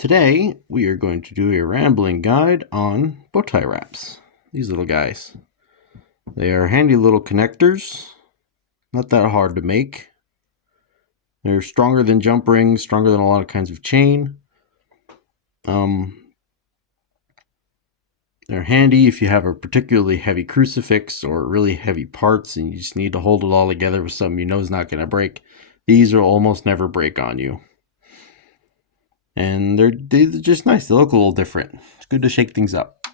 Today, we are going to do a rambling guide on bow tie wraps. These little guys. They are handy little connectors, not that hard to make. They're stronger than jump rings, stronger than a lot of kinds of chain. They're handy if you have a particularly heavy crucifix or really heavy parts and you just need to hold it all together with something you know is not going to break. These will almost never break on you. And they're just nice. They look a little different. It's good to shake things up.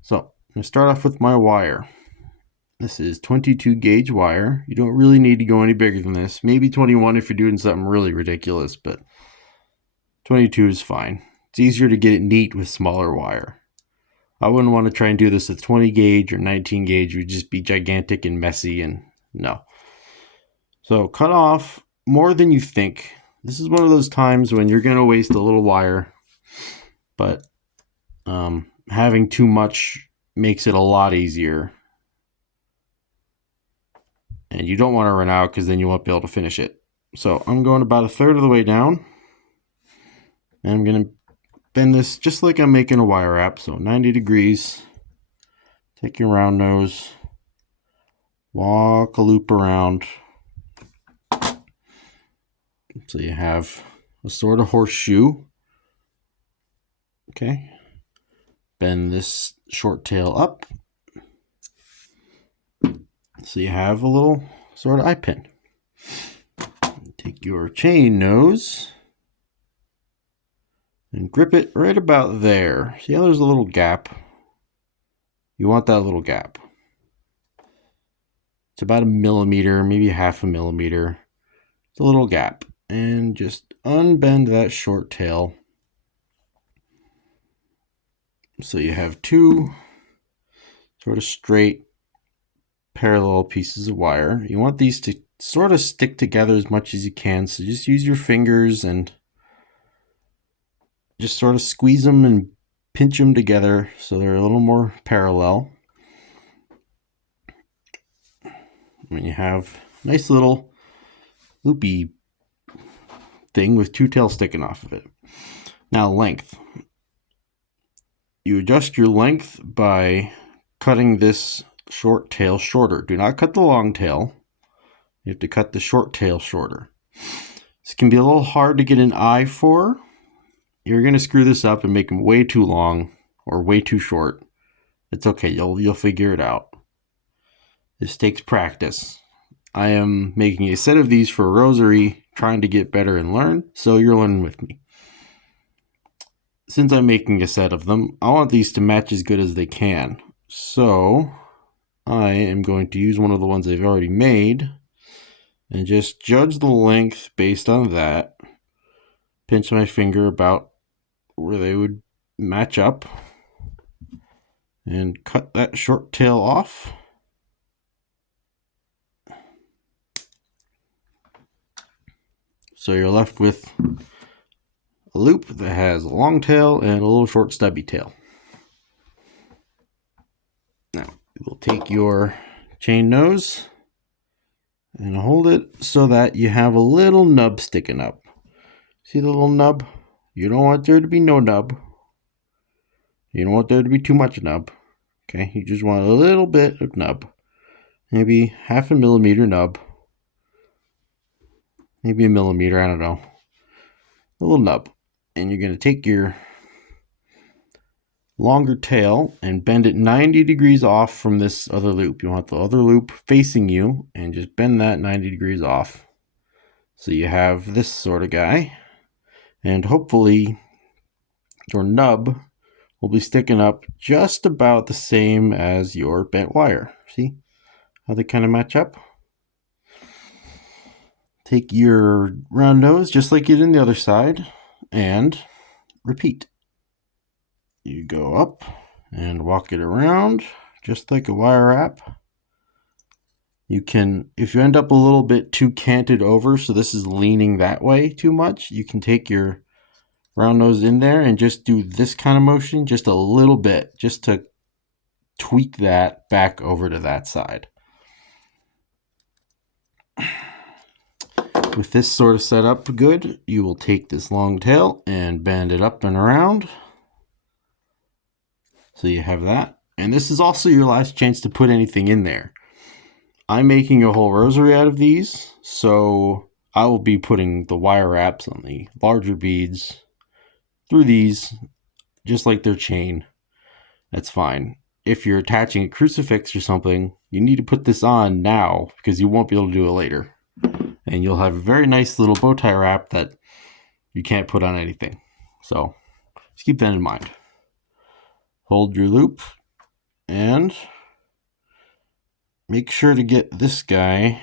So I'm going to start off with my wire. This is 22 gauge wire. You don't really need to go any bigger than this. Maybe 21 if you're doing something really ridiculous, but 22 is fine. It's easier to get it neat with smaller wire. I wouldn't want to try and do this with 20 gauge or 19 gauge. It would just be gigantic and messy, and no. So cut off more than you think. This is one of those times when you're going to waste a little wire, but having too much makes it a lot easier. And you don't want to run out because then you won't be able to finish it. So I'm going about a third of the way down. And I'm going to bend this just like I'm making a wire wrap. So 90 degrees. Take your round nose. Walk a loop around. So you have a sort of horseshoe. Okay. Bend this short tail up. So you have a little sort of eye pin. Take your chain nose and grip it right about there. See how there's a little gap? You want that little gap. It's about a millimeter, maybe half a millimeter. It's a little gap. And just unbend that short tail. So you have two sort of straight parallel pieces of wire. You want these to sort of stick together as much as you can. So just use your fingers and just sort of squeeze them and pinch them together so they're a little more parallel. When you have a nice little loopy thing with two tails sticking off of it. Now length. You adjust your length by cutting this short tail shorter. Do not cut the long tail. You have to cut the short tail shorter. This can be a little hard to get an eye for. You're going to screw this up and make them way too long or way too short. It's okay. You'll figure it out. This takes practice. I am making a set of these for a rosary, trying to get better and learn, so you're learning with me. Since I'm making a set of them, I want these to match as good as they can. So I am going to use one of the ones I've already made and just judge the length based on that. Pinch my finger about where they would match up and cut that short tail off. So you're left with a loop that has a long tail and a little short stubby tail. Now we'll take your chain nose and hold it so that you have a little nub sticking up. See the little nub? You don't want there to be no nub. You don't want there to be too much nub. Okay, you just want a little bit of nub. Maybe half a millimeter nub. Maybe a millimeter, I don't know. A little nub. And you're going to take your longer tail and bend it 90 degrees off from this other loop. You want the other loop facing you and just bend that 90 degrees off. So you have this sort of guy. And hopefully your nub will be sticking up just about the same as your bent wire. See how they kind of match up? Take your round nose just like you did on the other side and repeat. You go up and walk it around just like a wire wrap. You can, if you end up a little bit too canted over, so this is leaning that way too much, you can take your round nose in there and just do this kind of motion just a little bit, just to tweak that back over to that side. With this sort of set up good, you will take this long tail and bend it up and around. So you have that. And this is also your last chance to put anything in there. I'm making a whole rosary out of these, so I will be putting the wire wraps on the larger beads through these, just like their chain. That's fine. If you're attaching a crucifix or something, you need to put this on now because you won't be able to do it later. And you'll have a very nice little bow tie wrap that you can't put on anything. So just keep that in mind. Hold your loop and make sure to get this guy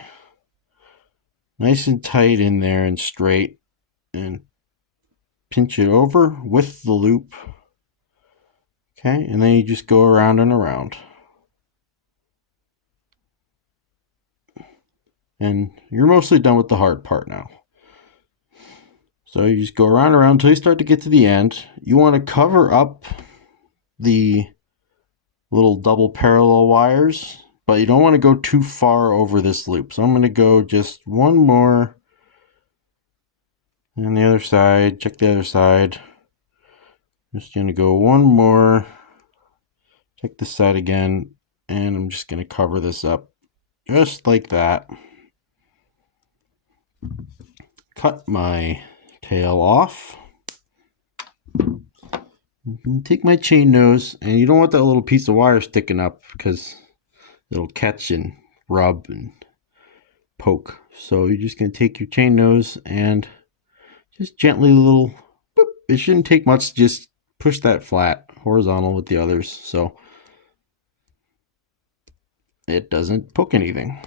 nice and tight in there and straight, and pinch it over with the loop. Okay, and then you just go around and around. And you're mostly done with the hard part now. So you just go around and around until you start to get to the end. You want to cover up the little double parallel wires, but you don't want to go too far over this loop. So I'm going to go just one more. And the other side, check the other side. Just going to go one more. Check this side again. And I'm just going to cover this up just like that. Cut my tail off. Take my chain nose, and you don't want that little piece of wire sticking up because it'll catch and rub and poke. So you're just going to take your chain nose and just gently little boop. It shouldn't take much to just push that flat horizontal with the others so it doesn't poke anything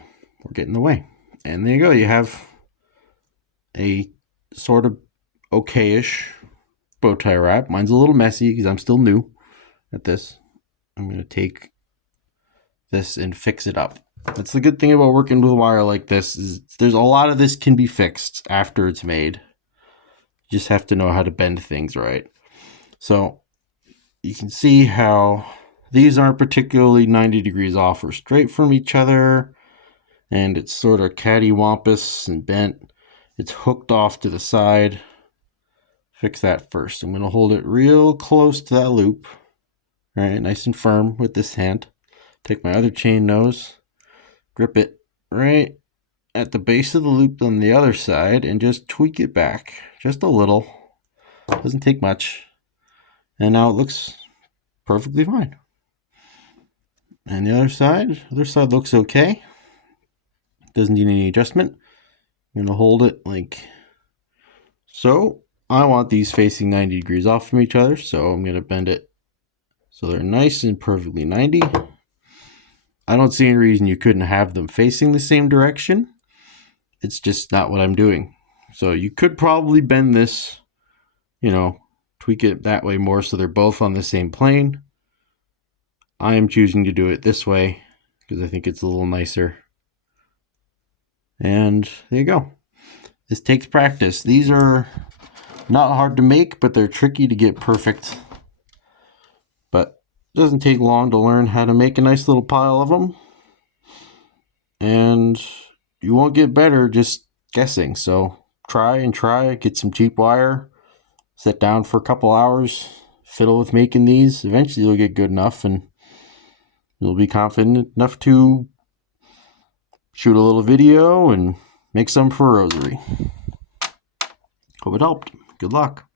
or get in the way. And there you go. You have a sort of okay-ish bow tie wrap. Mine's a little messy because I'm still new at this. I'm going to take this and fix it up. That's the good thing about working with wire like this, is there's a lot of this can be fixed after it's made. You just have to know how to bend things right. So you can see how these aren't particularly 90 degrees off or straight from each other, and it's sort of cattywampus and bent. It's hooked off to the side. Fix that first. I'm going to hold it real close to that loop, right, nice and firm with this hand. Take my other chain nose, grip it right at the base of the loop on the other side, and just tweak it back just a little. Doesn't take much. And now it looks perfectly fine. And the other side looks okay. Doesn't need any adjustment. I'm going to hold it like so. I want these facing 90 degrees off from each other, so I'm going to bend it so they're nice and perfectly 90. I don't see any reason you couldn't have them facing the same direction. It's just not what I'm doing. So you could probably bend this, tweak it that way more so they're both on the same plane. I am choosing to do it this way because I think it's a little nicer. And there you go. This takes practice. These are not hard to make, but they're tricky to get perfect. But it doesn't take long to learn how to make a nice little pile of them. And you won't get better just guessing. So try and try. Get some cheap wire. Sit down for a couple hours. Fiddle with making these. Eventually you'll get good enough and you'll be confident enough to shoot a little video and make some for a rosary. Hope it helped. Good luck.